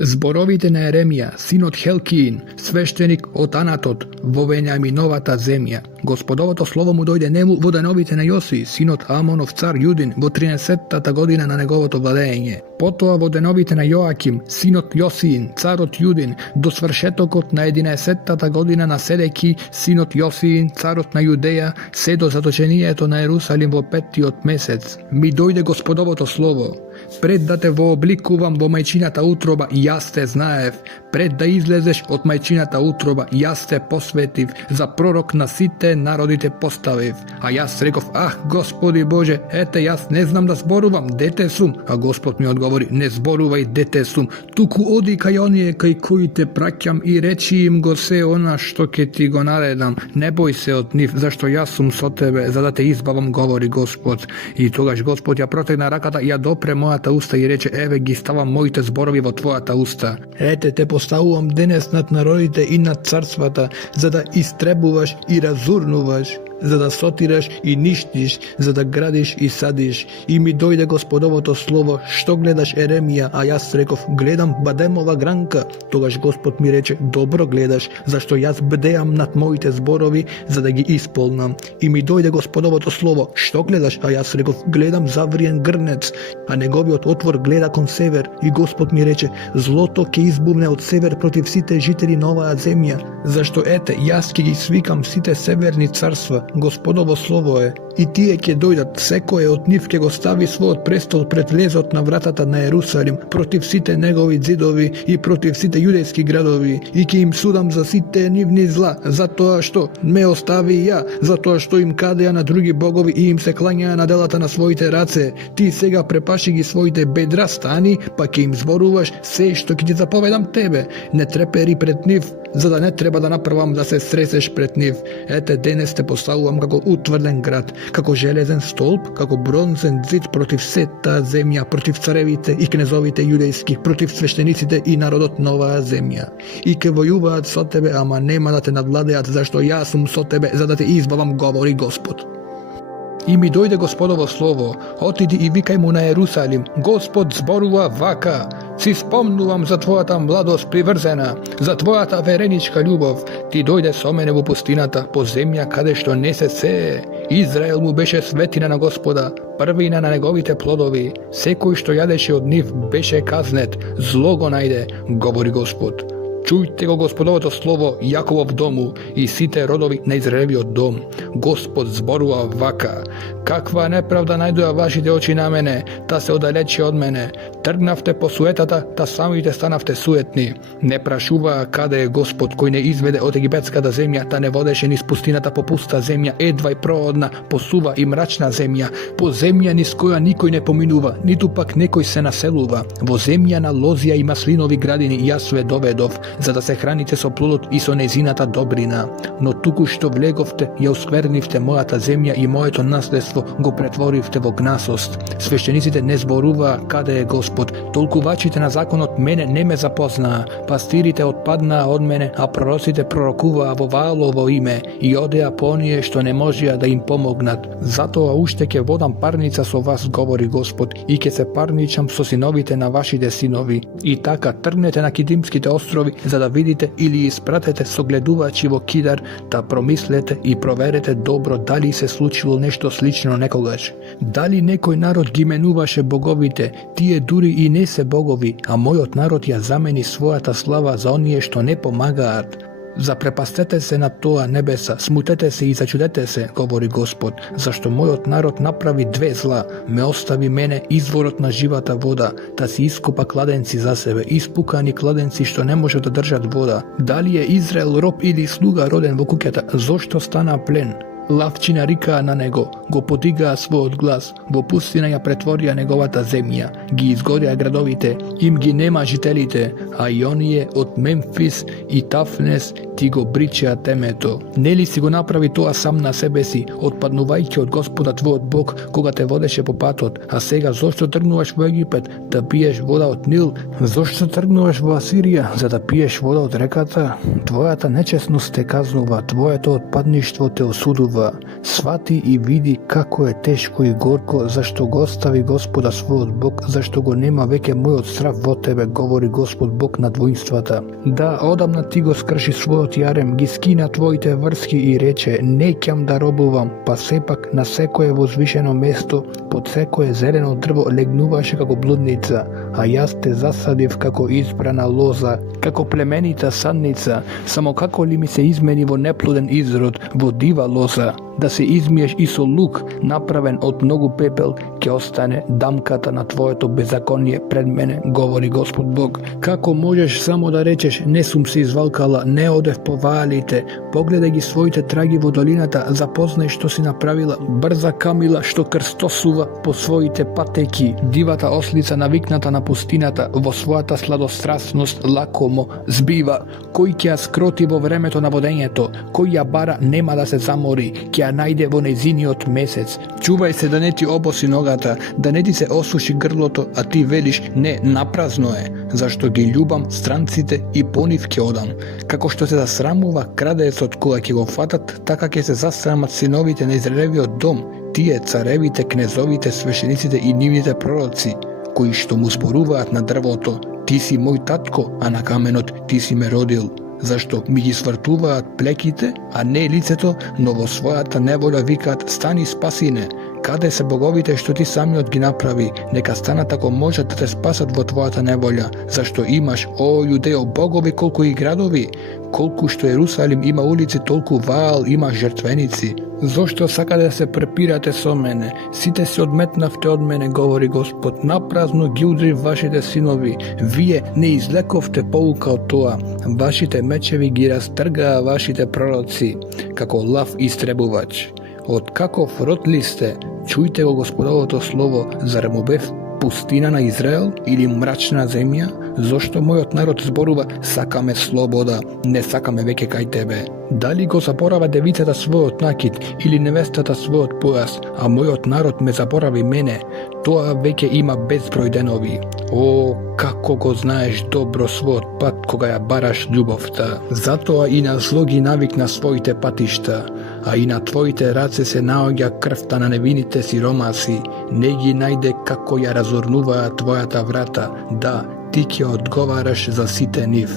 Зборовите на Еремија, синот Хелкиин, свештеник од Анатот, во Вењаминовата земја. Господовото слово му дојде нему во деновите на Јоси, синот Амонов цар Јудин, во 13-та година на неговото владење. Потоа во деновите на Јоаким, синот Јосиин, царот Јудин, до свршетокот на 11-та година на Седеки, синот Јосиин, царот на Јудеја, се до заточението на Ерусалим во 5-тиот месец. Ми дојде Господовото слово. Пред да те вообликувам во мајчината утроба, јас те знаев. Пред да излезеш од мајчината утроба, јас те посветив. За пророк на сите народите поставив. А јас реков, Господи Боже, ете јас не знам да зборувам, дете сум. А Господ ми одговори, не зборувај, дете сум. Туку оди кај оние кај кои те праќам и речи им го се она што ќе ти го наредам. Не бој се од нив, зашто јас сум со тебе, за да те избавам, говори Господ. И тогаш Господ ја протегна раката, ја допре мојата уста и рече, еве ги ставам моите зборови во твојата уста. Ете те поставувам денес над народите и над царствата, за да истребуваш и разурнуваш, за да сотираш и ништиш, за да градиш и садиш. И ми дојде Господовото слово, што гледаш Еремија, а јас реков, гледам бадемова гранка. Тогаш Господ ми рече, добро гледаш, зашто јас бдеам над моите зборови, за да ги исполнам. И ми дојде Господовото слово, што гледаш, а јас реков, гледам завриен грнец, а неговиот отвор гледа кон север. И Господ ми рече, злото ќе избувне од север против сите жители на оваа земја, зашто ете, јас ќе ги свикам сите северни царства. Господово слово е, и тие ќе дојдат, секој од нив ќе го стави својот престол пред влезот на вратата на Ерусалим, против сите негови ѕидови и против сите јудејски градови, и ќе им судам за сите нивни зла, затоа што ме остави ја, затоа што им кадеа на други богови и им се клањаа на делата на своите раце. Ти сега препаши ги своите бедра, стани, па ќе им зборуваш се што ќе ти заповедам тебе. Не трепери пред нив, за да не треба да направам да се стресеш пред нив. Ете, денес те поставувам како утврден град, како железен столб, како бронзен ѕид против сета земја, против царевите и кнезовите јудејски, против свештениците и народот на оваа земја. И ќе војуваат со тебе, ама нема да те надвладеат, зашто јас сум со тебе, за да те избавам, говори Господ. И ми дојде Господово слово, отиди и викај му на Ерусалим, Господ зборува вака, си спомнувам за твојата младост приврзена, за твојата вереничка љубов. Ти дојде со мене во пустината, по земја каде што не се сее. Израел му беше светина на Господа, првина на неговите плодови. Секој што јадеше од нив беше казнет, зло го најде, говори Господ. Чујте го Господовото слово Јаковов дому и сите родови на Израелевиот дом. Господ зборува вака. Каква неправда најдоа вашите очи на мене, та се оддалече од мене. Тргнавте по суетата, та самите станавте суетни. Не прашуваа каде е Господ кој не изведе од египетската земја, та не водеше низ пустината по пуста земја, едва и проодна, посува и мрачна земја, по земја низ која никој не поминува, ниту пак некој се населува. Во земја на лозија и маслинови градини јас ве доведов, за да се храните со плодот и со незината добрина. Но туку што влеговте, ја осквернивте мојата земја и моето наследство го претворивте во гнасост. Свештениците не зборуваа каде е Господ, толкувачите на законот мене не ме запознаа, пастирите отпаднаа од мене, а пророците пророкуваа во Ваалово име и одеа по оние што не можеа да им помогнат. Затоа уште ќе водам парница со вас, говори Господ, и ќе се парничам со синовите на вашите синови. И така тргнете на Кидимските острови, за да видите или испратете согледувачи во Кидар, да промислете и проверете добро дали се случило нешто слично некогаш. Дали некој народ ги менуваше боговите, тие дури и не се богови, а мојот народ ја замени својата слава за оние што не помагаат. Запрепастете се на тоа небеса, смутете се и зачудете се, говори Господ, зашто мојот народ направи две зла, ме остави мене изворот на живата вода, да си ископа кладенци за себе, испукани кладенци што не може да држат вода. Дали е Израел роб или слуга роден во куќата, зошто стана плен? Лавчина рикаа на него, го подигаа својот глас, во пустина ја претворија неговата земја, ги изгорија градовите, им ги нема жителите, а и оние од Мемфис и Тафнес ти го бричеа темето. Нели си го направи тоа сам на себе си, отпаднувајќи од Господа твојот Бог, кога те водеше по патот, а сега зошто тргнуваш во Египет, да пиеш вода од Нил? Зошто тргнуваш во Асирија, за да пиеш вода од реката? Твојата нечесност те казнува, твоето отпадништво те осудува. ужива. Свати и види како е тешко и горко, зашто го остави Господа својот Бог, зашто го нема веќе мојот страв во тебе, говори Господ Бог на двоинствата. Да, одамна ти го скрши својот јарем, ги скина твоите врски и рече, не ќам да робувам, па сепак на секое возвишено место, под секое зелено дрво легнуваше како блудница, а јас те засадив како избрана лоза, како племенита садница, само како ли ми се измени во неплоден изрод, во дива лоза, да се измиеш и со лук, направен од многу пепел, ќе остане дамката на твоето беззаконие пред мене, говори Господ Бог. Како можеш само да речеш, не сум се извалкала, не одев по ваалите, погледај ги своите траги во долината, запознај што си направила, брза камила што крстосува по своите патеки, дивата ослица навикната на пустината, во својата сладострастност лакомо збива, кој ќе ја скроти во времето на водењето, кој ја бара нема да се замори, ќе ја најде во нејзиниот месец. Чувај се да не ти обоси ногата, да не ти се осуши грлото, а ти велиш не, напразно е, зашто ги љубам странците и по нив ќе одам. Како што се засрамува крадеецот кога ќе го фатат, така ќе се засрамат синовите на Израелевиот дом, тие царевите, кнезовите, свешениците и нивните пророци, кои што му зборуваат на дрвото, ти си мој татко, а на каменот ти си ме родил. Зашто ми ги свртуваат плеките, а не лицето, но во својата неволја викаат, стани спасине. Каде се боговите што ти самиот ги направи, нека станат ако можат да те спасат во твојата неволја, зашто имаш, о Јудео, богови колку и градови, колку што Ерусалим има улици, толку Ваал има жртвеници. Зошто сакате да се препирате со мене? Сите се одметнавте од мене, говори Господ. Напразно ги удрив вашите синови. Вие не излековте поука од тоа. Вашите мечеви ги растргаа вашите пророци, како лав истребувач. Од каков род ли сте? Чујте го Господовото слово, зар му бев пустина на Израел или мрачна земја? Зошто мојот народ зборува, сакаме слобода, не сакаме веќе кај тебе? Дали го заборава девицата својот накид или невестата својот појас, а мојот народ ме заборави мене? Тоа веќе има безброј денови. О, како го знаеш добро својот пат кога ја бараш љубовта. Затоа и на зло ги навикна своите патишта, а и на твоите раце се наоѓа крвта на невините сиромаси. Не ги најде како ја разорнуваа твојата врата. Да, ти ќе одговараш за сите нив.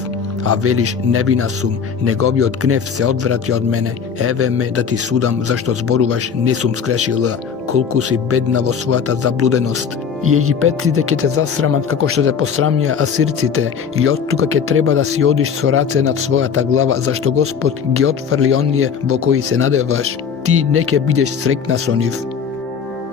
А велиш, невина сум, неговиот гнев се одврати од мене, еве ме да ти судам, зашто зборуваш, не сум скрешила, колку си бедна во својата заблуденост. И египетците ќе те засрамат како што те посрамија асирците, и од тука ќе треба да си одиш со раце над својата глава, зашто Господ ги отфрли оние во кои се надеваш. Ти не ќе бидеш среќна со нив.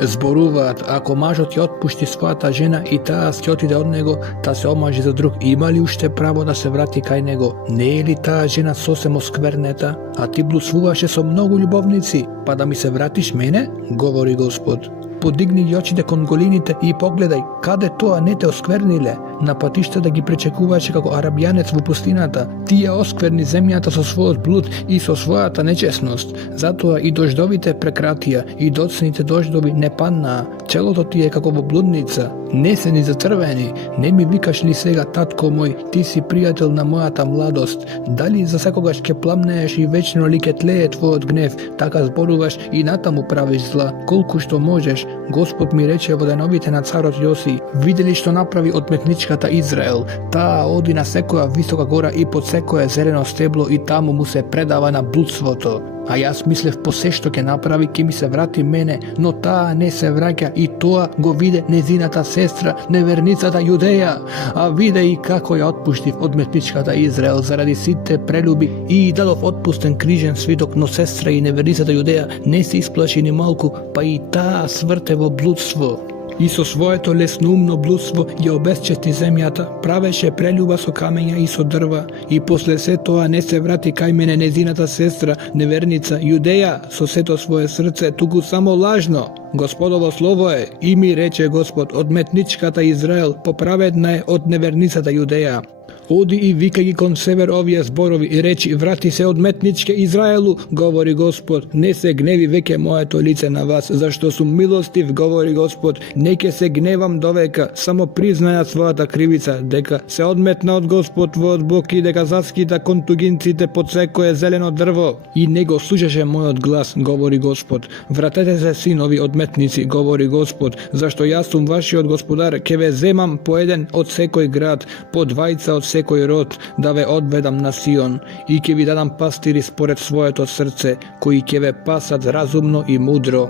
Зборуваат, ако мажот ја отпушти својата жена и таа ќе отиде од него, та се омажи за друг, има ли уште право да се врати кај него? Не е ли таа жена сосем осквернета, а ти блудствуваше со многу љубовници, па да ми се вратиш мене? Говори Господ. Подигни ги очите кон голините и погледај, каде тоа не те оскверниле? На патишта да ги пречекуваше како арабјанец во пустината. Тие оскверни земјата со својот блуд и со својата нечесност. Затоа и дождовите прекратија, и доцните дождови не паднаа. Челото ти е како во блудница. Не се ни зацрвени. Не ми викаш ли сега, татко мој, ти си пријател на мојата младост? Дали за секогаш ќе пламнееш и вечно ли ќе тлее твојот гнев? Така зборуваш и натаму правиш зла, колку што можеш. Господ ми рече во деновите на царот Јоси, видели што направи одметничката Израел. Таа оди на секоја висока гора и под секое зелено стебло и таму му се предава на блудството. А јас мислев по се што ќе направи ќе ми се врати мене, но таа не се враќа и тоа го виде незината сестра, неверницата Јудеја. А виде и како ја отпуштив одметничката Израел заради сите прелюби и дадов отпустен крижен свидок, но сестра и неверницата Јудеја не се исплаши ни малку, па и таа сврте во блудство. И со своето лесноумно блудство ја обесчести земјата, правеше прелюба со камења и со дрва, и после се тоа не се врати кај мене незината сестра, неверница Јудеја, со сето свое срце, туку само лажно. Господово слово е, и ми рече Господ, одметничката Израел поправедна е од неверницата Јудеја. Оди и викај ги кон север овие зборови и речи, врати се одметничке Израелу, говори Господ, не се гневи веќе моето лице на вас, зашто сум милостив, говори Господ, не ке се гневам довека, само признаја својата кривица, дека се одметна од Господ твојот Бог и дека заскита кон тугинците под секое зелено дрво. И не го слушаше мојот глас, говори Господ. Вратете се, синови одметници, говори Господ, зашто јас сум вашиот господар, ке ве земам по еден од секој град, по двајца од секој род, да ве одведам на Сион и ќе ви дадам пастири според своето срце, кои ќе ве пасат разумно и мудро.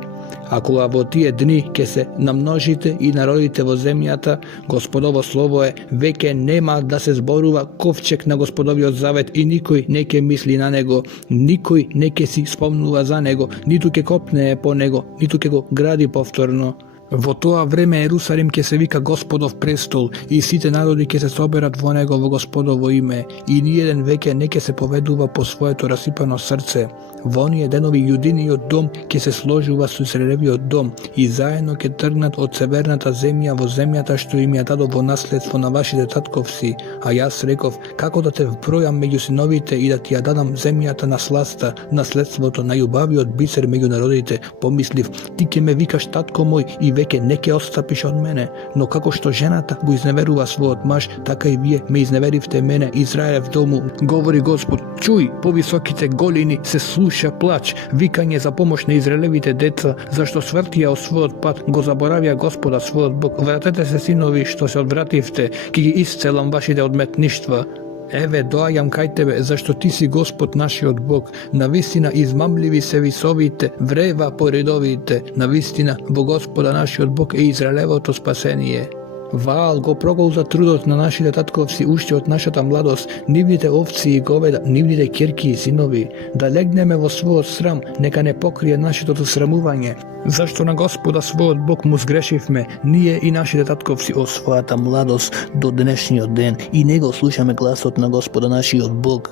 А кога во тие дни ќе се намножите и народите во земјата, Господово слово е, веќе нема да се зборува ковчег на Господовиот завет и никој не ќе мисли на него, никој не ќе си спомнува за него, ниту ќе копнее по него, ниту ќе го гради повторно. Во тоа време Ерусалим ќе се вика Господов престол и сите народи ќе се соберат во него во Господово име и ниеден веќе не ќе се поведува по своето расипано срце. Во оние денови јудиниот дом ќе се сложува со Израелевиот дом и заедно ќе тргнат од северната земја во земјата што им ја дадо во наследство на вашите татковси, а јас реков како да те вбројам меѓу синовите и да ти ја дадам земјата на сласта, наследството на љубавиот бисер меѓу народите. Помислив, ти ќе ме викаш татко мој и веќе не ќе отстапиш од мене, но како што жената го изневерува својот маж, така и вие ме изневеривте мене, Израелев дому, говори Господ. Чуј, по високите голини се слуша плач, викање за помош на Израелевите деца, зашто свртија од својот пат, го заборавија Господа својот Бог. Вратете се, синови, што се одвративте, ќе ги исцелам вашите одметништва. Еве, доаѓам кај тебе, зашто ти си Господ нашиот Бог. Навистина измамливи се висовите, врева по редовите. Навистина во Господа нашиот Бог е Израелевото спасение. Ваал го проголта трудот на нашите татковци уште од нашата младост, нивните овци и говеда, нивните ќерки и синови. Да легнеме во својот срам, нека не покрие нашето срамување. Зашто на Господа својот Бог му сгрешивме, ние и нашите татковци од својата младост до денешниот ден и не го слушаме гласот на Господа нашиот Бог.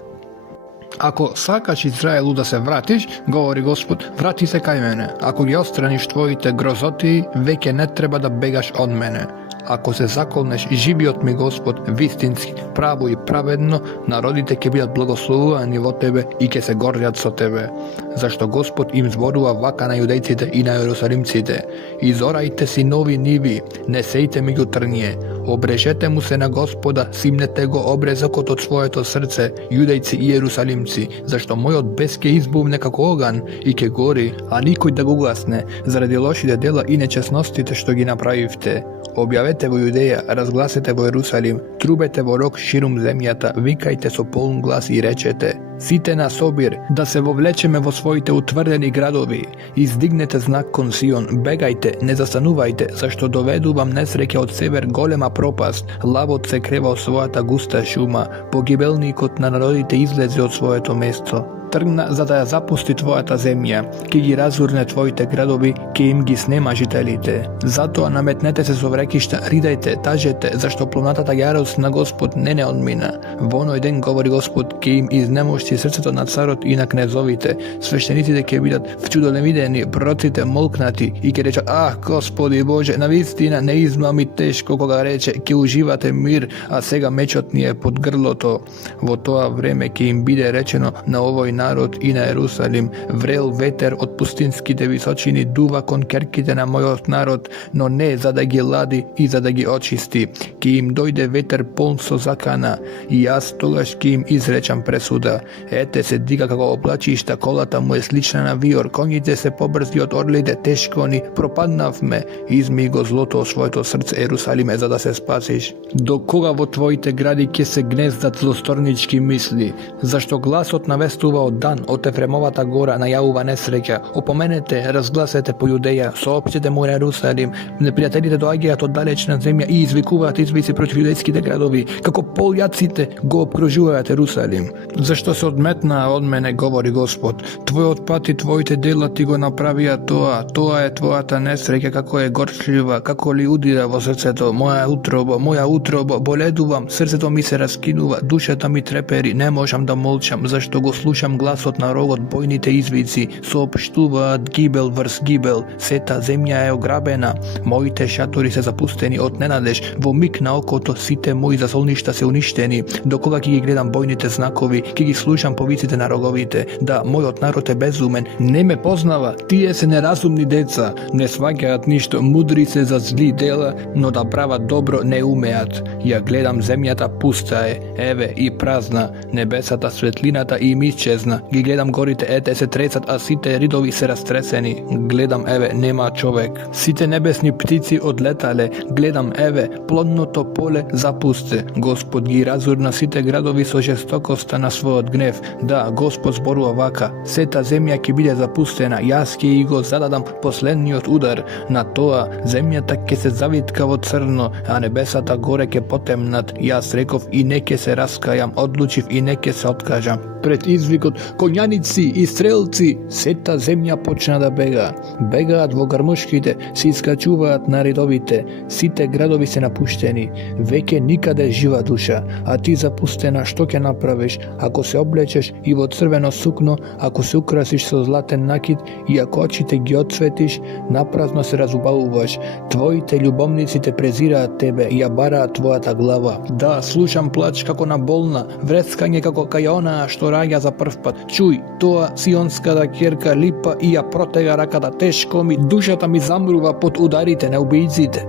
Ако сакаш Израелу да се вратиш, говори Господ, врати се кај мене. Ако ги отстраниш твоите грозоти, веќе не треба да бегаш од мене. Ако се заколнеш живиот ми Господ, вистински, право и праведно, народите ќе бидат благословувани во тебе и ќе се гордат со тебе. Зашто Господ им зборува вака на јудејците и на јерусалимците. Изорајте си нови ниви, не сејте меѓу трње. Обрежете му се на Господа, симнете го обрезокот од своето срце, јудејци и јерусалимци, зашто мојот бес ќе избувне како оган и ќе гори, а никој да го гасне, заради лошите дела и нечесностите што ги направивте. Објавете во Јудеја, разгласете во Ерусалим, трубете во рог ширум земјата, викајте со полн глас и речете: сите на собир, да се вовлечеме во своите утврдени градови. Издигнете знак кон Сион, бегајте, не застанувајте, зашто доведувам несреќа од север голема пропаст. Лавот се крева од својата густа шума, погибелникот на народите излезе од своето место. Тргна за да ја запусти твојата земја, ке ги разурне твоите градови, ке им ги снема жителите. Затоа наметнете се со врекишта, ридајте, тажете, зашто плонатата јарост на Господ не одмина. Во оној ден, говори Господ, ке им изнемошти срцето на царот и на кнезовите. Свештениците ќе бидат вчудоневидени, пророците молкнати и ќе речат: ах, Господи Боже, навистина не измами тешко кога рече, ке уживате мир, а сега мечот ни е под грлото. Во тоа време ќе им биде речено на овој народ и на Ерусалим: врел ветер од пустинските височини дува кон керките на мојот народ, но не за да ги лади и за да ги очисти. Ке им дојде ветер полн со закана и јас тогаш ке им изречам пресуда. Ете се дига како облачишта, колата му е слична на виор, коњите се побрзи од орлите, тешко ни пропаднавме. Изми го злото од своето срце, Ерусалиме, за да се спасиш. До кога во твоите гради ќе се гнездат злосторнички мисли? Зашто гласот навестува од дан, од Ефремовата гора најавува несреќа. Опоменете, разгласете по Јудеја, соопштете му на Ерусалим. Непријателите доаѓаат од далечна земја и извикуваат извици против јудејските градови, како полјаците го обкружуваат Ерусалим. Зашто се одметна од мене, говори Господ. Твојот пат и твоите дела ти го направија тоа. Тоа е твојата несреќа, како е горчлива, како ли удира во срцето. Моја утробо, боледувам, срцето ми се раскинува, душата ми трепери, не можам да молчам, зашто го слушам гласот на рогот, бојните извици соопштуваат гибел врз гибел. Сета земја е ограбена, моите шатори се запустени од ненадеж, во миг на окото сите мои засолништа се уништени. До кога ќе ги гледам бојните знакови, ќе ги слушам повиците на роговите? Да, мојот народ е безумен, не ме познава, тие се неразумни деца, не сваќаат ништо, мудри се за зли дела, но да прават добро не умеат. Ја гледам земјата пуста е, еве и празна, небесата светлината им исчезна, ги гледам горите, ете се тресат, а сите ридови се растресени. Гледам, еве, нема човек. Сите небесни птици одлетале, гледам, еве, плодното поле запусте. Господ ги разурна сите градови со жестокоста на својот гнев. Да, Господ зборува вака, сета земја ќе биде запустена, јас ќе го зададам последниот удар. На тоа земјата ќе се завитка во црно, а небесата горе ќе потемнат. Јас реков и не ќе се раскајам, одлучив и не ќе се откажам. Пред извикот коњаници и стрелци, сета земја почна да бега. Бегаат во грмушките, се искачуваат на ридовите, сите градови се напуштени, веќе никаде жива душа. А ти запустена, што ќе направиш? Ако се облечеш и во црвено сукно, ако се украсиш со златен накид и ако очите ги отсветиш, напразно се разубавуваш. Твоите љубовници те презираат тебе и ја бараат твојата глава. Да, слушам плач како на болна, врескање како кај онаа што раѓа за прв пат. Чуј, тоа сионската ќерка липа и ја протега раката, тешко ми, душата ми замрува под ударите на убијците.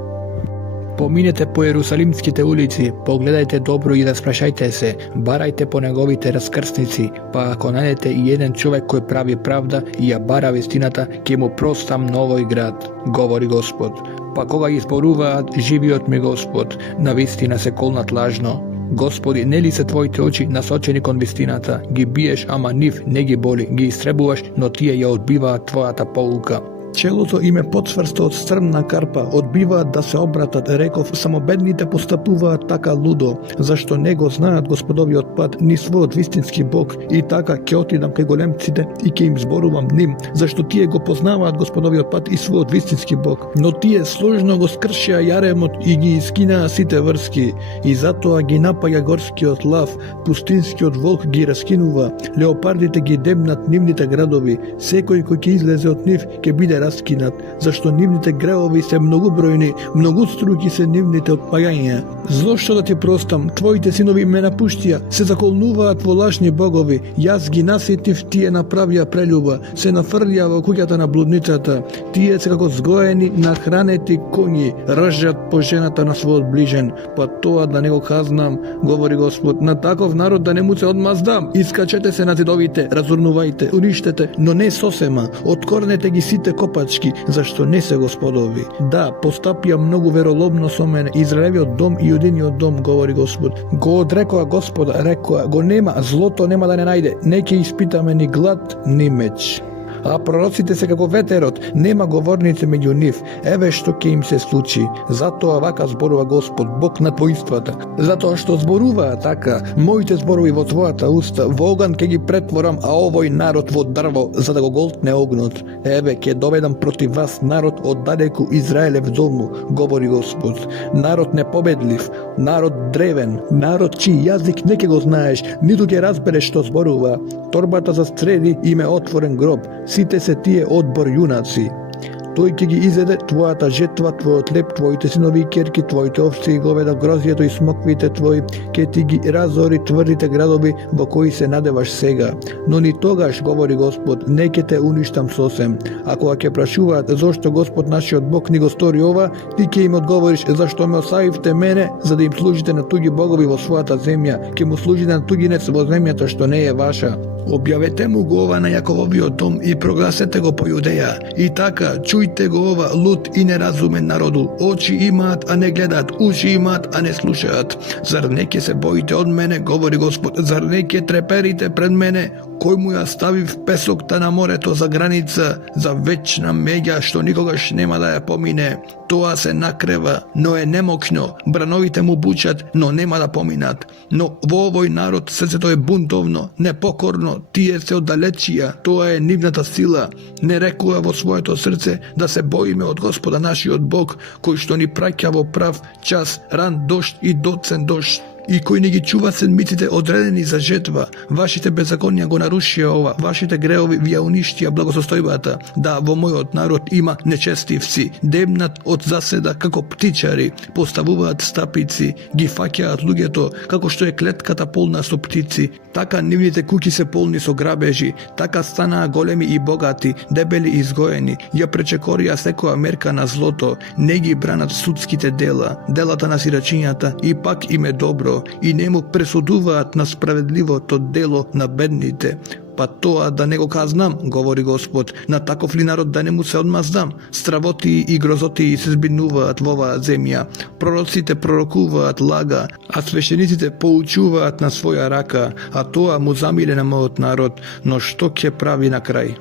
Поминете по Јерусалимските улици, погледајте добро и распрашајте се, барајте по неговите раскрсници, па ако најдете и еден човек кој прави правда и ја бара вистината, ќе му простам на овој град, говори Господ. Па кога изборуваат живиот ми Господ, на вистина се колнат лажно. Господи, нели се твоите очи насочени кон вистината? Ги биеш, ама нив не ги боли, ги истребуваш, но тие ја одбиваат твојата полука. Челото им е подсврсто од стрмна карпа, одбиваат да се обратат, реков, само бедните постапуваат така лудо, зашто не го знаат Господовиот пат, ни својот вистински Бог, и така ќе отидам кај големците и ќе им зборувам ним, зашто тие го познаваат Господовиот пат и својот вистински Бог. Но тие сложно го скршија јаремот и ги искинаа сите врски, и затоа ги напаѓа горскиот лав, пустинскиот волк ги раскинува, леопардите ги дебнат нивните градови, секој кој ќе излезе од нив ќе биде раскинат, зашто нивните гревови се многу бројни, многу струки се нивните отпагања. Зошто да ти простам, твоите синови ме напуштија, се заколнуваат во лажни богови, јас ги наситив, тие направија прелюба, се нафрлија во куќата на блудницата, тие се како згоени на хранети коњи, ржат по жената на својот ближен, па тоа да не го казнам, говори Господ, на таков народ да не му се одмаздам, искачете се на зидовите, разурнувајте, уништете, но не сосема, откорнете ги сите копачки, зашто не се Господови. Да, постапија многу вероломно со мене, Израелевиот дом и Јудиниот дом, говори Господ. Го одрекоа Господа, рекоа, го нема, злото нема да не најде, не ќе испитаме ни глад, ни меч. А пророците се како ветерот, нема говорници меѓу нив, еве што ќе им се случи. Затоа вака зборува Господ, Бог на воинствата. Затоа што зборуваа така, моите зборови во твојата уста, во оган ќе ги претворам, а овој народ во дрво, за да го голтне огнот. Еве, ќе доведам против вас народ од далеку Израелев дому, говори Господ. Народ непобедлив, народ древен, народ чиј јазик не ќе го знаеш, ниту ќе разбереш што зборува. Торбата за стрели им е отворен гроб, сите се тие одбор јунаци. Тој ќе ги изеде твојата жетва, твојот леп, твоите синови и ќерки, твоите овци и говеда, грозјето и смоквите твои, ќе ти ги разори тврдите градови во кои се надеваш сега. Но ни тогаш, говори Господ, не ќе те уништам сосем. Ако ќе прашуваат зошто Господ нашиот Бог ни го стори ова, ти ќе им одговориш зашто ме осавивте мене, за да им служите на туѓи богови во својата земја, ќе му служите на туѓинец во земјата што не е ваша. Објавете му го ова на Јакововиот дом и прогласете го по Јудеја. И така, чујте го ова луд и неразумен народу. Очи имаат, а не гледаат, уши имаат, а не слушаат. Зар не ќе се боите од мене, говори Господ, зар не ќе треперите пред мене, кој му ја ставив песокта на морето за граница, за вечна меѓа што никогаш нема да ја помине. Тоа се накрева, но е немокно, брановите му бучат, но нема да поминат. Но во овој народ срцето е бунтовно, непокорно, тие се оддалечија, тоа е нивната сила. Не рекува во своето срце да се боиме од Господа нашиот Бог, кој што ни праќа во прав час, ран дожд и доцен дожд. и кој не ги чува седмиците одредени за жетва. Вашите беззаконија го нарушија ова, вашите греови ви ја уништија благосостојбата. Да, во мојот народ има нечестивци, демнат од заседа како птичари, поставуваат стапици, ги фаќаат луѓето како што е клетката полна со птици. Така нивните куќи се полни со грабежи, така станаа големи и богати, дебели и изгоени, ја пречекорија секоја мерка на злото, не ги бранат судските дела, делата на сирачињата и пак им е добро, и не му пресудуваат на справедливото дело на бедните. Па тоа да не го казнам, говори Господ, на таков ли народ да не му се одмаздам? Стравоти и грозоти се збинуваат во оваа земја, пророците пророкуваат лага, а свештениците поучуваат на своја рака, а тоа му замиле на мојот народ, но што ќе прави на крај?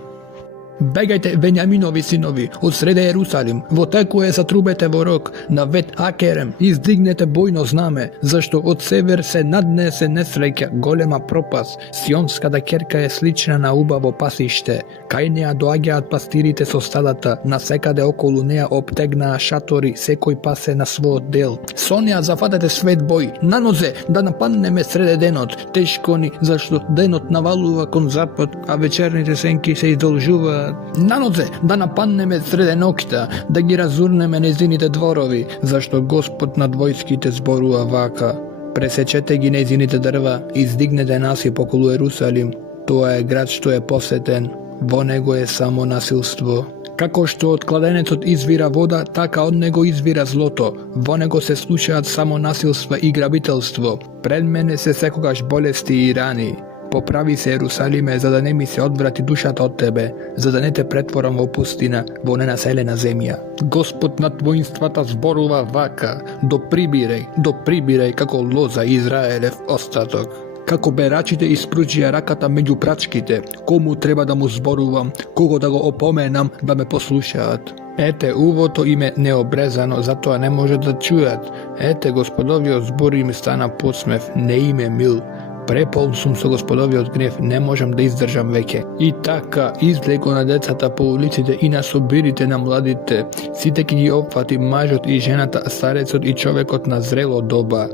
Бегајте, Вењаминови синови, од среде Јерусалим, во текуе са трубете во рог, на Вет Акерем, издигнете бојно знаме, зашто од север се наднесе несреќа, голема пропас, Сионската керка е слична на убаво пасиште, кај неа доаѓаат пастирите со стадата, насекаде околу неа обтегнаа шатори, секој пасе на својот дел. Со неа зафатете свет бој, на нозе, да нападнеме среде денот, тешко ни, зашто денот навалува кон запад, а вечерните сенки се издолжуваат. На нозе, да нападнеме среде ноќта, да ги разурнеме незините дворови, зашто Господ над војските зборува вака. Пресечете ги незините дрва, издигнете насип околу Ерусалим. Тоа е град што е посетен, во него е само насилство. Како што од кладенецот извира вода, така од него извира злото. Во него се случаат само насилства и грабителство. Пред мене се секогаш болести и рани. Поправи се, Ерусалиме, за да не ми се одврати душата од тебе, за да не те претворам во пустина, во ненаселена земја. Господ над воинствата зборува вака: доприбирај како лоза Израелев остаток. Како берачите испручија раката меѓу прачките, кому треба да му зборувам, кого да го опоменам да ме послушаат. Ете, увото им е необрезано, затоа не може да чујат. Ете, Господовиот збор им стана подсмев, не им е мил. Преполн сум со Господовиот гнев, не можам да издржам веќе. И така, излего на децата по улиците и на собирите на младите, сите ќе ги опфати мажот и жената, старецот и човекот на зрело доба.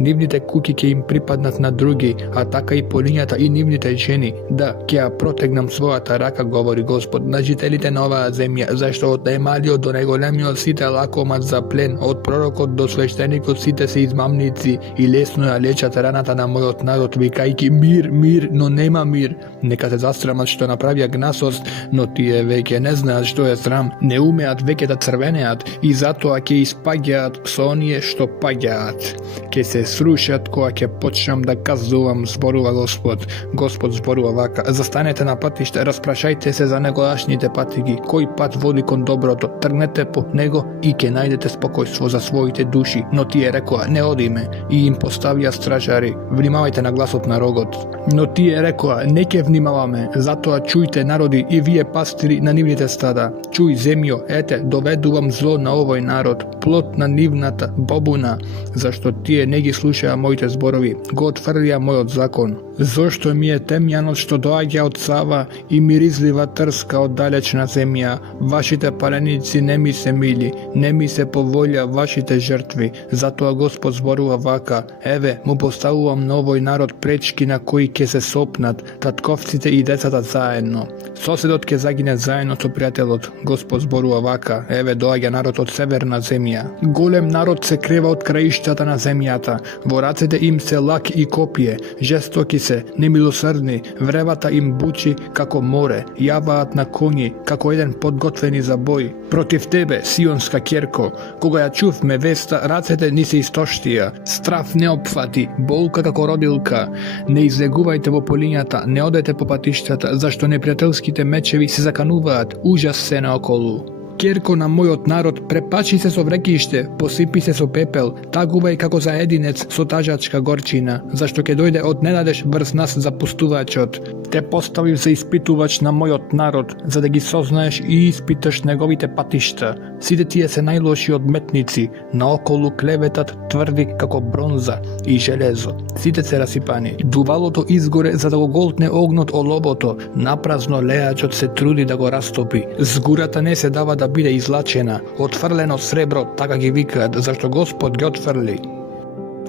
Нивните куќи ќе им припаднат на други, а така и полињата и нивните жени. Да, ќе ја протегнам својата рака, говори Господ, на жителите на оваа земја, зашто од најмалиот до најголемиот сите лакомат за плен, од пророкот до свештеникот сите се измамници и лесно ја лечат раната на мојот народ, викајќи мир, мир, но нема мир. Нека се застрамат што направија гнасост, но тие веќе не знаат што е срам, не умеат веќе да црвенеат и затоа ќе испаѓаат со оние што паѓаат. Ќе се срушат кога ќе почнам да казувам, зборува Господ. Господ зборува вака: застанете на патиште, распрашајте се за негодашните патиги, кој пат води кон доброто, тргнете по него и ќе најдете спокојство за своите души. Но тие рекоа: не одиме, и им поставија стражари: внимавајте на гласот на рогот. Но тие рекоа: не ќе внимаваме, затоа чујте народи и вие пастири на нивните стада. Чуј земјо, ете, доведувам зло на овој народ, плод на нивната бобуна, зашто тие не ги слушаа моите зборови, го отфрлија мојот закон. Зошто ми е темјанот што доаѓа од Сава и миризлива трска од далечна земја? Вашите паленици не ми се мили, не ми се по волја вашите жртви. Затоа Господ зборува вака: еве, му поставувам на овој народ пречки на кои ќе се сопнат, татковците и децата заедно. Соседот ќе загине заедно со пријателот. Господ зборува вака: еве, доаѓа народ од северна земја. Голем народ се крева од краиштата на земјата. Во рацете им се лак и копие, жестоки се, немилосрдни, вревата им бучи како море, јаваат на коњи како еден подготвени за бој. Против тебе, Сионска керко, кога ја чувме веста, рацете ни се истоштија, страф не опфати, болка како родилка. Не излегувајте во полињата, не одете по патиштата, зашто непријателските мечеви се закануваат, ужас се наоколу. Керко на мојот народ, препачи се со врекиште, посипи се со пепел, тагувај како заединец со тажачка горчина, зашто ќе дојде од ненадеж врз нас запустувачот. Те поставив за испитувач на мојот народ, за да ги сознаеш и испиташ неговите патишта. Сите тие се најлоши од метници, наоколу клеветат тврди како бронза и железо. Сите се расипани. Дувалото изгоре за да го голтне огнот олобото, напразно леачот се труди да го растопи. Згурата не се дава да биде излачена, отфрлено сребро, така ги викаат, зашто Господ ги отфрли.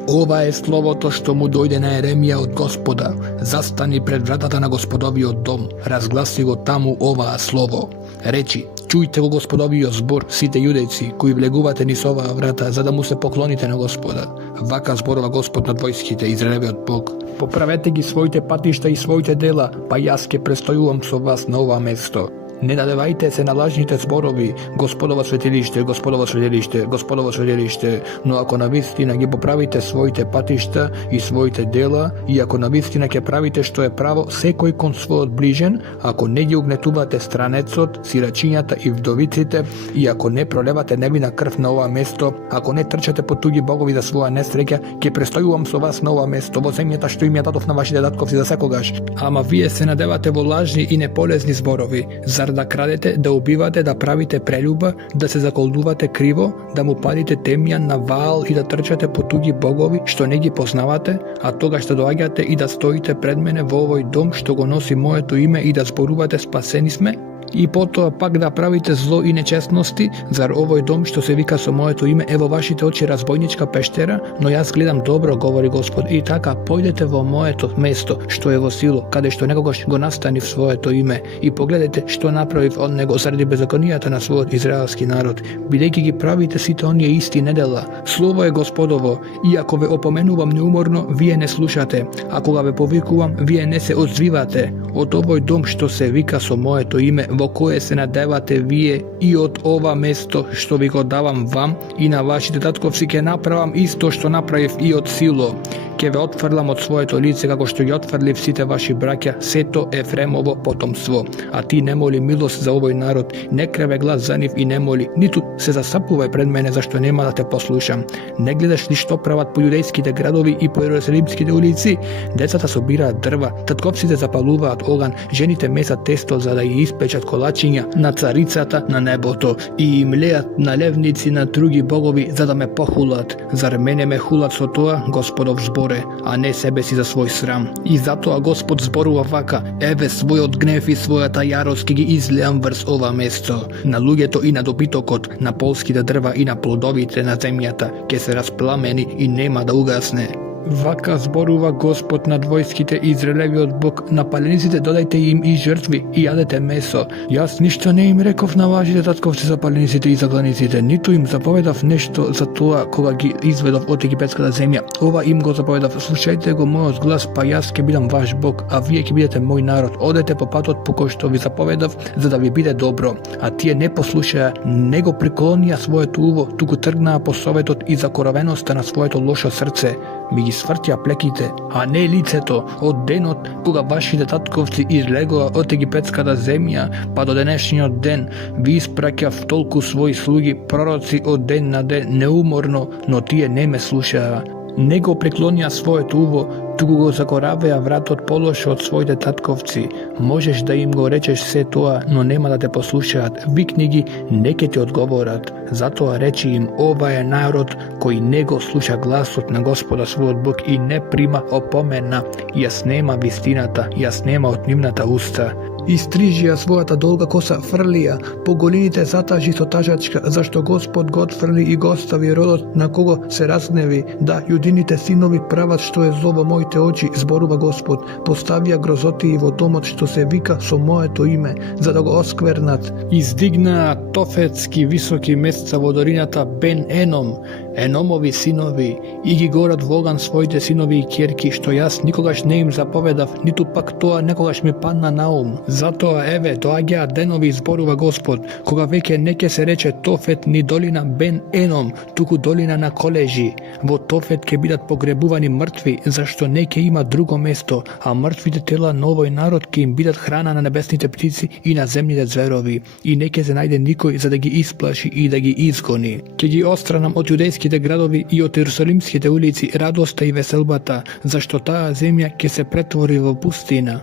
Ова е словото што му дојде на Еремија од Господа. Застани пред вратата на Господовиот дом, разгласи го таму оваа слово. Речи, чујте го Господовиот збор, сите јудејци кои влегувате низ оваа врата, за да му се поклоните на Господа. Вака зборува Господ над војските, Израелевиот Бог. Поправете ги своите патишта и своите дела, па јас ќе престојувам со вас на ова место. Не надевајте се на лажните зборови, Господово светилиште, Господово светилиште, Господово светилиште, но ако навистина ги поправите своите патишта и своите дела, и ако навистина ќе правите што е право секој кон својот ближен, ако не ги угнетувате странецот, сирачињата и вдовиците, и ако не пролевате невина крв на ова место, ако не трчате по туѓи богови за своја несреќа, ќе престојувам со вас на ова место, во земјата што им ја дадов на вашите татковци за секогаш. Ама вие се надевате во лажни и неполезни зборови, да крадете, да убивате, да правите прелюба, да се заколдувате криво, да му падите темјан на Ваал и да трчате по туѓи богови што не ги познавате, а тогаш да доаѓате и да стоите пред мене во овој дом што го носи моето име и да зборувате спасени сме? И потоа пак да правите зло и нечестности, зар овој дом што се вика со моето име е во вашите очи разбойничка пештера, но јас гледам добро, говори Господ, и така појдете во моето место што е во Сило, каде што некогаш го настанив своето име, и погледете што направив од него заради беззаконијата на својот израелски народ, бидејќи ги правите сите оние исти недела. Слово е Господово, и ако ве опоменувам неуморно, вие не слушате, а кога ве повикувам, вие не се одзвивате. Од овој дом што се вика со моето име, во кое се надевате вие, и од ова место што ви го давам вам и на вашите татковци ќе направам исто што направив и од Сило. Ќе ве отфрлам од своето лице како што ги отфрлив сите ваши браќа, сето Ефремово потомство. А ти не моли милост за овој народ, не креве глас за нив и не моли, ниту се засапувај пред мене зашто нема да те послушам. Не гледаш ли што прават по јудејските градови и по јерусалимските улици? Децата собираат дрва, татковците запалуваат оган, жените месат тесто за да ги испечат колачиња на царицата на небото и им леат налевници на други богови за да ме похулат. Зар мене ме хулат со тоа, Господов збор, а не себе си за свој срам. И затоа Господ зборува вака: еве својот гнев и својата јарост ќе ги излеам врз ова место. На луѓето и на добитокот, на полските дрва и на плодовите на земјата ќе се распламени и нема да угасне. Вака зборува Господ над војските, Израелевиот Бог, на палениците додајте им и жртви и јадете месо. Јас ништо не им реков на вашите татковци за палениците и за кланиците, ниту им заповедав нешто за тоа кога ги изведов од египетската земја. Ова им го заповедав: слушајте го мојот глас, па јас ќе бидам ваш Бог, а вие ќе бидете мој народ. Одете по патот по кој што ви заповедав, за да ви биде добро. А тие не послушаа, не го преклонија своето уво, туку тргнаа по советот и закоравеноста на своето лошо срце. Ми ги свртја плеките, а не лицето, од денот кога вашите татковци излегоа од египетската земја, па до денешниот ден ви испраќав толку своји слуги, пророци од ден на ден неуморно, но тие не ме слушаа. Не го преклонија своето уво, туку го закоравеа вратот полошо од своите татковци. Можеш да им го речеш се тоа, но нема да те послушаат. Викни ги, не ќе ти одговорат. Затоа речи им: ова е народ кој не го слуша гласот на Господа својот Бог и не прима опомена. Јас нема вистината, јас нема од нивната уста. Истрижија својата долга коса, фрлија, по голините затажи со тажачка, зашто Господ го отфрли и го остави родот на кого се разгневи. Да, јудините синови прават што е зло во моите очи, зборува Господ. Поставија грозотии во домот што се вика со моето име, за да го осквернат. Издигнаа тофетски високи места во долината Бен Еном, Еномови синови, и ги горат во оган своите синови и ќерки, што јас никогаш не им заповедав, ниту пак тоа некогаш ми падна на ум. Затоа еве доаѓаат денови, зборува Господ, кога веќе не ќе се рече Тофет ни долина Бен Еном, туку долина на колежи. Во Тофет ќе бидат погребувани мртви, зашто не ќе има друго место, а мртвите тела на овој народ ќе им бидат храна на небесните птици и на земните зверови, и не ќе се најде никој за да ги исплаши и да ги изгони. Ќе ги отстранам од јудејските градови и од Ерусалимските улици радоста и веселбата, зашто таа земја ќе се претвори во пустина.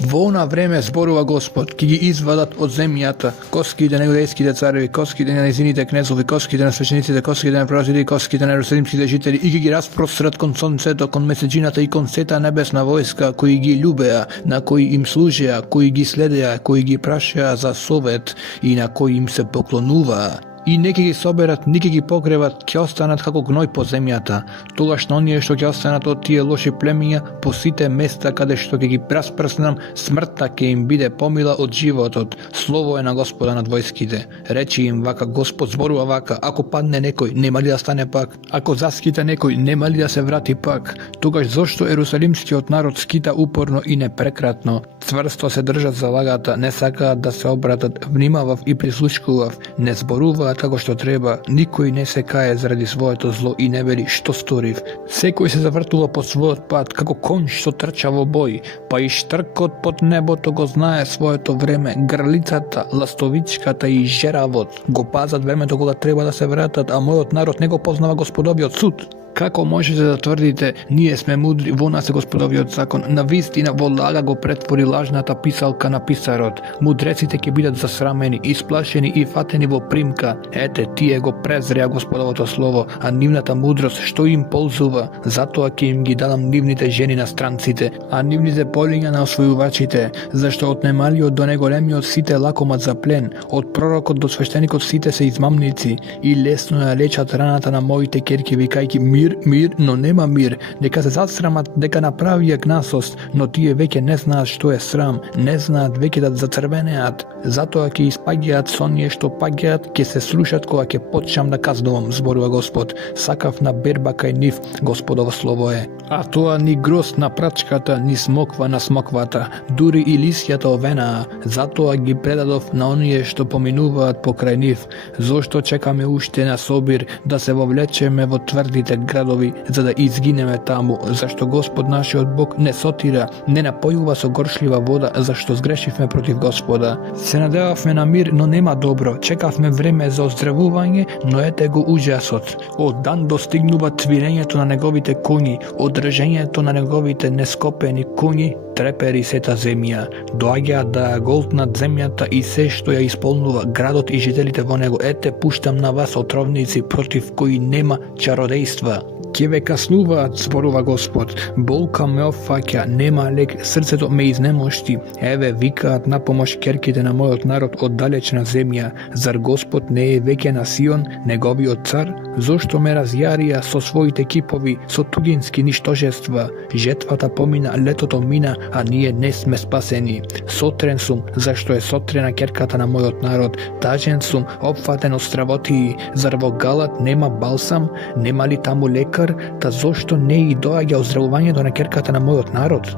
Во она време, зборува Господ, ќе ги извадат од земјата коските на јудејските цареви, коските на незините кнезови, коските на свечениците, коските на пророците и коските на ерусалимските жители, и ги распрострат кон сонцето, кон месечината и кон сета небесна војска, кои ги љубеа, на кои им служеа, кои ги следеа, кои ги прашаа за совет и на кои им се поклонуваа. и не ќе ги соберат, ни ќе ги покреват, ќе останат како гној по земјата. Тогаш на оние што ќе останат од тие лоши племиња по сите места каде што ќе ги распрснам, смртта ќе им биде помила од животот. Слово е на Господа над војските. Речи им вака, Господ зборува вака: ако падне некој, нема ли да стане пак? Ако заскита некој, нема ли да се врати пак? Тогаш зошто ерусалимскиот народ скита упорно и непрекратно? Цврсто се држат за лагата, не сакаат да се обратат. Внимавав и прислушкував, не зборуваат како што треба, никој не се кае заради своето зло и не вели што сторив. Секој се завртува по својот пат, како конј што трча во бој, па и штркот под небото го знае своето време, грлицата, ластовичката и жеравот го пазат времето кога треба да се вратат, а мојот народ не го познава Господовиот суд. Како можете да тврдите, ние сме мудри, во нас е Господовиот закон? На вистина во лага го претвори лажната писалка на писарот. Мудреците ќе бидат засрамени, исплашени и фатени во примка. Ете, тие го презреа Господовото слово, а нивната мудрост што им ползува? Затоа ќе им ги дадам нивните жени на странците, а нивните полиња на освојувачите, зашто од немалиот до неголемиот сите лакомат за плен, од пророкот до свештеникот сите се измамници, и лесно ја лечат раната на моите ќерки викајќи мир, но нема мир, дека се засрамат дека направија гнасост, но тие веќе не знаат што е срам, не знаат веќе да зацрвенеат, затоа ќе испаѓаат со оние што паѓаат, ќе се слушат кога ќе почнам да казнувам, зборува Господ. Сакав на берба кај нив, Господово слово е. А тоа ни гроз на прачката, ни смоква на смоквата, дури и лисјата овенаа, затоа ги предадов на оние што поминуваат покрај нив. Зошто чекаме уште на собир да се вовлечеме во тврдите градови, за да изгинеме таму, зашто Господ нашиот Бог не сотира, не напојува со горшлива вода, зашто сгрешивме против Господа. Се надевавме на мир, но нема добро, чекавме време за оздравување, но ете го ужасот. Од дан достигнува твирењето на неговите коњи, од држењето на неговите нескопени коњи, трепери сета земја. Доаѓаат да ја голтнат земјата и се што ја исполнува, градот и жителите во него. Ете, пуштам на вас отровници против кои нема чародејства. Ке ве каснуваат, зборува Господ. Болка ме опфаќа, нема лек, срцето ме изнемошти. Еве, викаат на помош ќерките на мојот народ од далечна земја. Зар Господ не е веќе на Сион, неговиот цар? Зошто ме разјарија со своите кипови, со тугински ништожества? Жетвата помина, летото мина, а ние не сме спасени. Сотрен сум, зашто е сотрена ќерката на мојот народ. Тажен сум, опфатен од стравотии. Зар во Галат нема балсам? Нема ли таму лекар? Та зошто не и доаѓа оздравувањето на ќерката на мојот народ?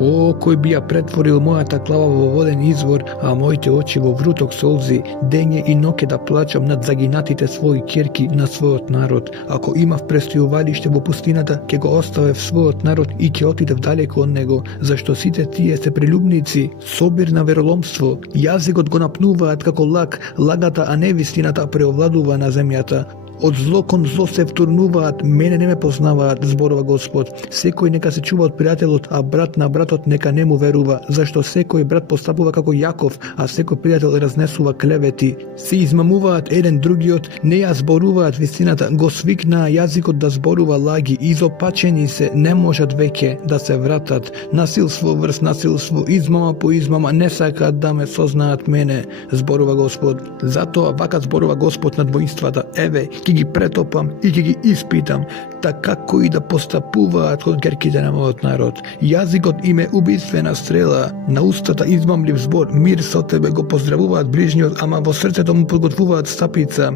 О, кој би ја претворил мојата глава во воден извор, а моите очи во вруток солзи, дење и ноќе да плачам над загинатите своји ќерки на својот народ. Ако имав престојувалиште во пустината, ќе го оставев својот народ и ќе отидев далеко од него, зашто сите тие се прелюбници, собир на вероломство, јазикот го напнуваат како лак, лагата, а не вистината преовладува на земјата. Од зло кон зло се втурнуваат, мене не ме познаваат, зборува Господ. Секој нека се чува од пријателот, а брат на братот нека не му верува, зашто секој брат постапува како Јаков, а секој пријател разнесува клевети. Се измамуваат еден другиот, не ја зборуваат вистината, го свикнаа јазикот да зборува лаги, изопачени се, не можат веќе да се вратат. Насилство врз насилство, измама по измама, не сакаат да ме сознаат мене, зборува Господ. Затоа вака зборува Господ над воинствата, еве, ќе ги претопам и ќе ги испитам, така кои да постапуваат кон ќерките на мојот народ. Јазикот им е убиствена стрела, на устата измамлив збор, мир со тебе го поздравуваат ближниот, ама во срцето му подготвуваат стапица.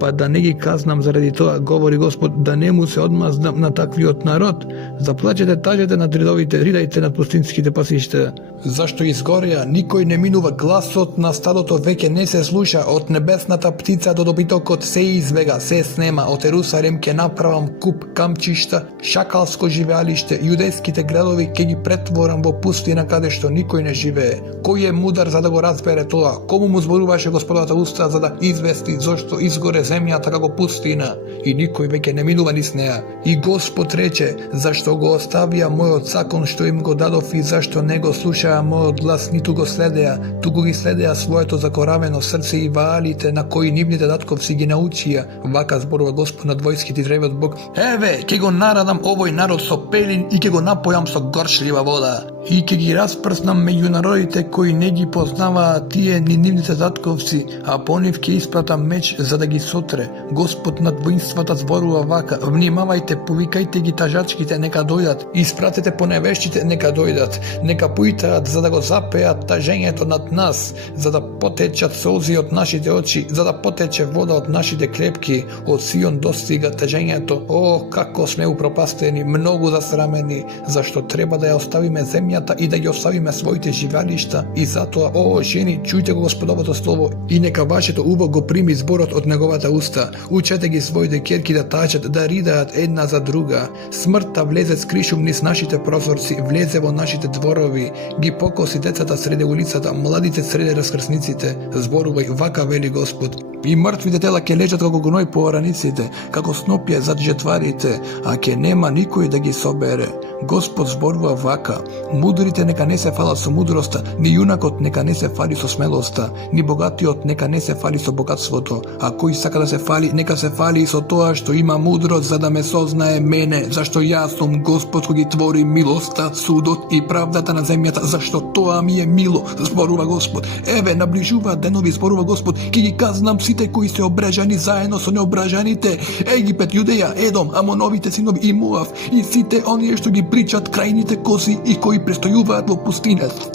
Па да не ги казнам заради тоа, говори Господ, да не му се одмазнам на таквиот народ. Заплачете, тажете над редовите, ридајте над пустинските пасишта. Зашто изгореа, никој не минува, гласот на стадото веќе не се слуша, од небесната птица до добитокот се избега, се снема, од Ерусалим ќе направам куп камчишта, шакалско живеалиште, јудејските градови ќе ги претворам во пустина каде што никој не живее. Кој е мудар за да го разбере тоа? Кому му зборуваше Господовата уста за да извести зошто изгоре земјата како пустина и никој веќе не минува низ неа? И Господ рече, зашто го оставија мојот закон што им го дадов и зашто не го слушаа мојот глас, ниту го следеа, туку ги следеа своето закоравено срце и ваалите на кои нивните татковци ги научија. Вака зборува Господ над војските, древот Бог. Еве, ќе го нарадам овој народ со пелин и ќе го напојам со горчлива вода. и ќе ги распрснам меѓу народите кои не ги познаваат тие ни нивните татковци, а по нив ќе испратам меч за да ги сотре. Господ над воинствата зборува вака: внимавајте, повикајте ги тажачките нека дојдат, испратете поневещите нека дојдат, нека поитаат за да го запеат тажењето над нас, за да потечат солзи од нашите очи, за да потече вода од нашите клепки. Од Сион достига тажењето. О, како сме упропастени, многу засрамени, зашто треба да ја оставиме земјата и да ги оставиме своите живеалишта. И затоа, о, жени, чујте го Господовото слово и нека вашето уво го прими зборот од неговата уста. Учете ги своите ќерки да тачат, да ридаат една за друга. Смртта влезе скришум низ нашите прозорци, влезе во нашите дворови, ги покоси децата среде улицата, младите среде раскрсниците. Зборувај, вака вели Господ. И мртвите тела ќе лежат како гној по ораниците, како снопје зад жетварите, а ќе нема никој да ги собере. Господ зборува вака: мудрите нека не се фалат со мудроста, ни јунакот нека не се фали со смелоста, ни богатиот нека не се фали со богатството, а кој сака да се фали, нека се фали и со тоа што има мудрост, за да ме сознае мене, зашто јас сум Господ кој ги твори милоста, судот и правдата на земјата, зашто тоа ми е мило, зборува Господ. Еве, наближуваат денови, зборува Господ, ќе ги казнам сите кои се обрежани заедно со неображаните, Египет, Јудеја, Едом, Амоновите синови и Моав, и сите оние што ги причат крајните коси и кои престојуваат во пустината.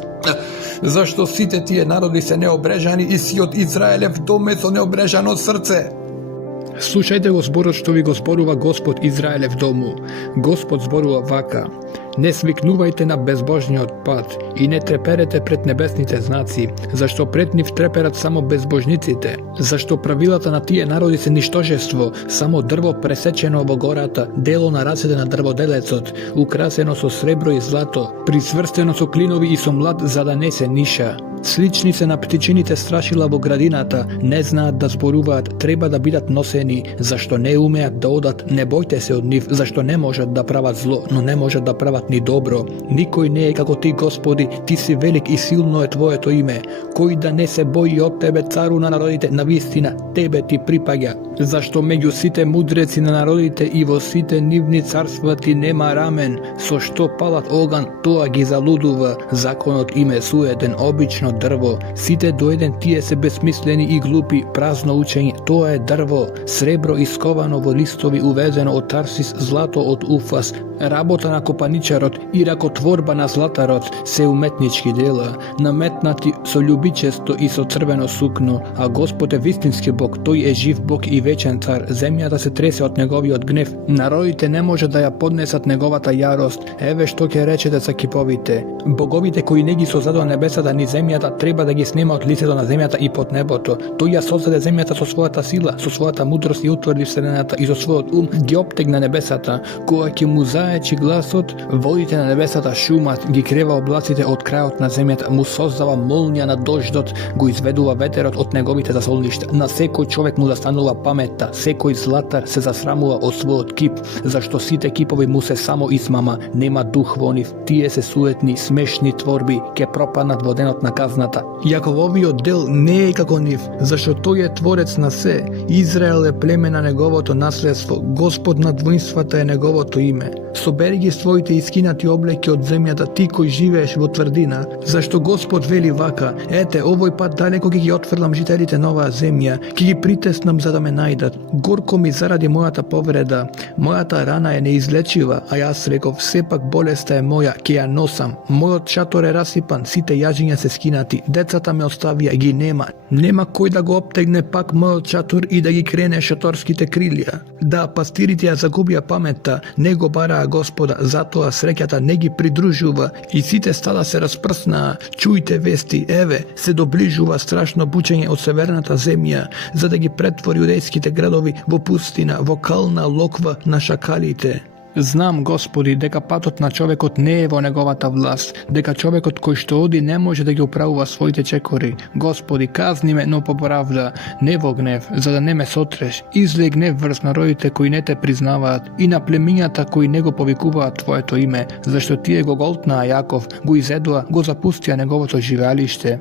Зашто сите тие народи се необрежани и сиот Израелев дом е со необрежано срце. Слушајте го зборот што ви го зборува Господ Израелев дому. Господ зборува вака: не свикнувајте на безбожниот пат и не треперете пред небесните знаци, зашто пред нив треперат само безбожниците, зашто правилата на тие народи се ништожество, само дрво пресечено во гората, дело на рацете на дрводелецот, украсено со сребро и злато, присврстено со клинови и со млад, за да не се ниша. Слични се на птичините страшила во градината, не знаат да зборуваат, треба да бидат носени, зашто не умеат да одат, не бојте се од нив, зашто не можат да прават зло, но не можат да прават ни добро. Никој не е како ти, Господи, ти си велик и силно е твоето име. Кој да не се бои од тебе, цару на народите, навистина тебе ти припаѓа. Зашто меѓу сите мудреци на народите и во сите нивни царства ти нема рамен, со што палат оган, тоа ги залудува. Законот им е суетен, обично дрво. Сите до еден тие се безсмислени и глупи, празно учење, тоа е дрво, сребро исковано во листови, увезено од Тарсис, злато од Уфас, работа на копаничарот и ракотворба на златарот, се уметнички дела, наметнати со љубичесто и со црвено сукно, а Господ е вистински Бог, тој е жив Бог и вечен цар, земјата се тресе од неговиот гнев, народите не може да ја поднесат неговата јарост. Еве што ќе речете за киповите: боговите кои не ги создадоа небесата ни земјата, треба да ги снема од лицето на земјата и под небото. Тој ја создаде земјата со својата сила, со својата мудрост и утврди вселената и со својот ум ги оптегна небесата. Кога ќе му заечи гласот, водите на небесата шумат, ги крева облаците од крајот на земјата, му создава молња на дождот, го изведува ветерот од неговите засолништа. На секој човек му застанува паметта, секој златар се засрамува од својот кип, зашто сите кипови му се само измама, нема дух во нив, тие се суетни, смешни творби, ќе пропаднат во денот на казната. Јакововиот дел не е како нив, зашто тој е творец на се, Израел е племе на неговото наследство, Господ над воинствата е неговото име. Собери ги своите искинати облеки од земјата, ти кој живееш во тврдина, зашто Господ вели вака: ете, овој пат далеко ќе ги отфрлам жителите на оваа земја, ќе ги притеснам за да ме најдат. Горко ми заради мојата повреда, мојата рана е неизлечива, а јас реков: сепак болеста е моја, ќе ја носам. Мојот шатор е расипан, сите јажиња се скинати, децата ме оставија, ги нема. Нема кој да го оптегне пак мојот шатор и да ги крене шаторските крилја. Да, пастирите ја загубија паметта, не го бараа Господа, затоа среќата не ги придружува и сите стада се распрснаа. Чујте вести, еве, се доближува страшно бучење од северната земја, за да ги претвори јудејските градови во пустина, во кална локва на шакалите. Знам, Господи, дека патот на човекот не е во неговата власт, дека човекот кој што оди не може да ги управува своите чекори. Господи, казни ме, но по правда, не во гнев, за да не ме сотреш. Излеј гнев врз народите кои не те признаваат и на племињата кои не го повикуваат Твоето име, зашто тие го голтнаа Јаков, го изедоа, го запустија неговото живеалиште.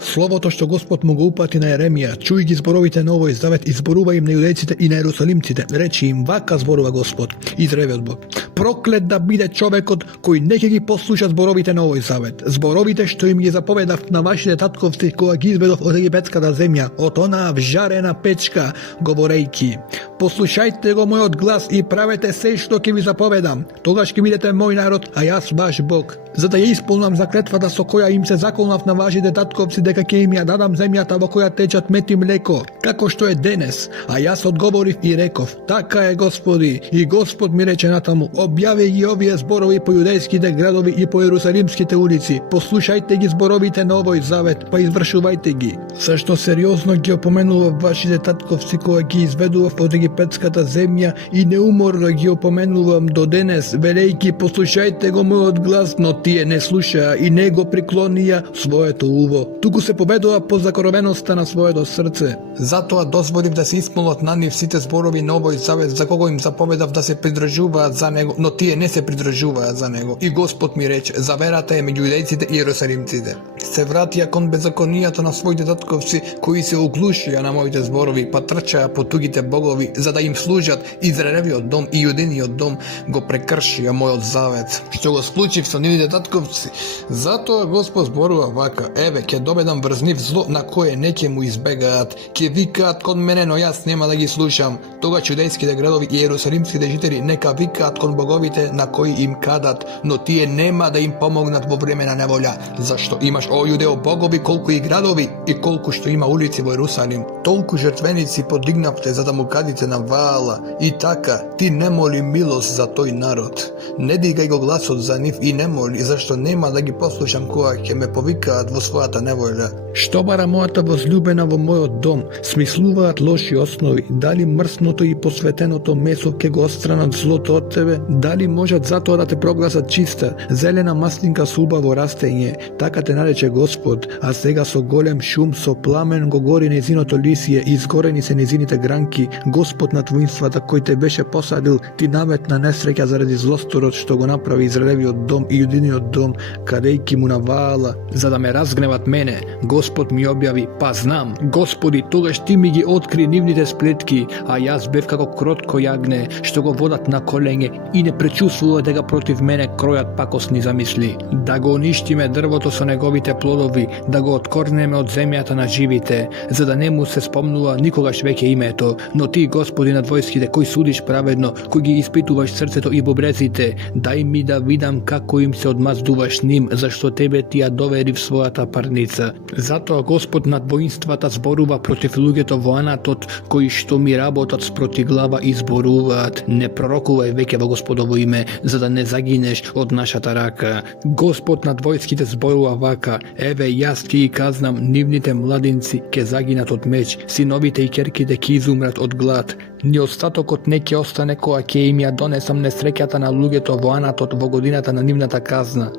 Словото што Господ му го упати на Еремија, чуј ги зборовите на овој завет и зборува им на јудејците и на ерусалимците. Речи им, вака зборува Господ, изреве од Бог. Проклет да биде човекот кој не ќе ги послуша зборовите на овој завет. Зборовите што им ги заповедав на вашите татковци кога ги изведов од египетската земја, од онаа вжарена печка, говорејќи: послушајте го мојот глас и правете се што ќе ви заповедам. Тогаш ќе бидете мој народ, а јас ваш Бог. За да ја исполнам заклетвата со која им се заколнав на вашите татковци дека ќе им ја дадам земјата во која течат мед и млеко, како што е денес. А јас одговорив и реков: така е, Господи. И Господ ми рече натаму: објави ги овие зборови по јудејските градови и по ерусалимските улици. Послушајте ги зборовите на овој завет, па извршувајте ги. Зашто сериозно ги опоменував вашите татковци кога ги изведував од египетската земја и неуморно ги опоменувам до денес, велејќи: послушајте го мојот глас, но тие не слушаа и не го приклонија своето уво, туку се победува по закоровеноста на своето срце. Затоа дозволив да се исполнат на нив сите зборови на овој завет за кого им заповедав да се придржуваат за него, но тие не се придржуваат за него. И Господ ми рече: заверата е меѓу јудејците и ерусалимците. Се вратија кон беззаконијата на своите татковци кои се оглушија на моите зборови, па трчаа по тугите богови за да им служат. Израелевиот дом и јудиниот дом го прекршија мојот завет, што го склучив со нивните татковци. Затоа Господ зборува вака: еве, ќе доведам врз нив зло на кое не ќе му избегаат. Ќе викаат кон мене, но јас нема да ги слушам. Тогаш јудејските градови и ерусалимските жители нека викаат кон боговите на кои им кадат, но тие нема да им помогнат во време на неволја. Зашто имаш, о јудео, богови колку и градови и колку што има улици во Ерусалим. Толку жртвеници подигнавте за да му кадите на Ваала. И така, ти не моли милост за тој народ. Не дигај го гласот за нив и не моли, зашто нема да ги послушам кога ќе ме повикаат во својата неволја. Што бара мојата возлюбена во мојот дом? Смислуваат лоши основи. Дали мрсното и посветеното месо ќе го отстранат злото од тебе? Дали можат затоа да те прогласат чиста, зелена маслинка со убаво растење? Така те нарече Господ, а сега со голем шум, со пламен го гори незиното лисие, изгорени се незините гранки. Господ на воинствата кој те беше посадил, ти наметна несреќа заради злосторот што го направи Израелевиот дом и јудиниот дом, кадејки му на Ваала, за да ме разгневат мене. Господ ми објави: па знам, Господи, тогаш ти ми ги откри нивните сплетки, а јас бев како кротко јагне, што го водат на колене и не пречувствува дека против мене кројат пакосни замисли. Да го уништиме дрвото со неговите плодови, да го откорнеме од земјата на живите, за да не му се спомнува никогаш веќе името. Но ти, Господи над војските, кој судиш праведно, кој ги испитуваш срцето и бобрезите, дај ми да видам како им се одмаздуваш ним, зашто тебе ти ја доверив својата парница. Затоа Господ над воинствата зборува против луѓето во Анатот, кои што ми работат спроти глава и зборуваат: не пророкувај веќе во Господово име, за да не загинеш од нашата рака. Господ над војските зборува вака: еве, јас ќе ги казнам нивните младинци, ќе загинат од меч, синовите и ќерките ќе изумрат од глад. Ни остатокот не ќе остане кога ќе им ја донесам несреќата на луѓето во Анатот во годината на нивната казна.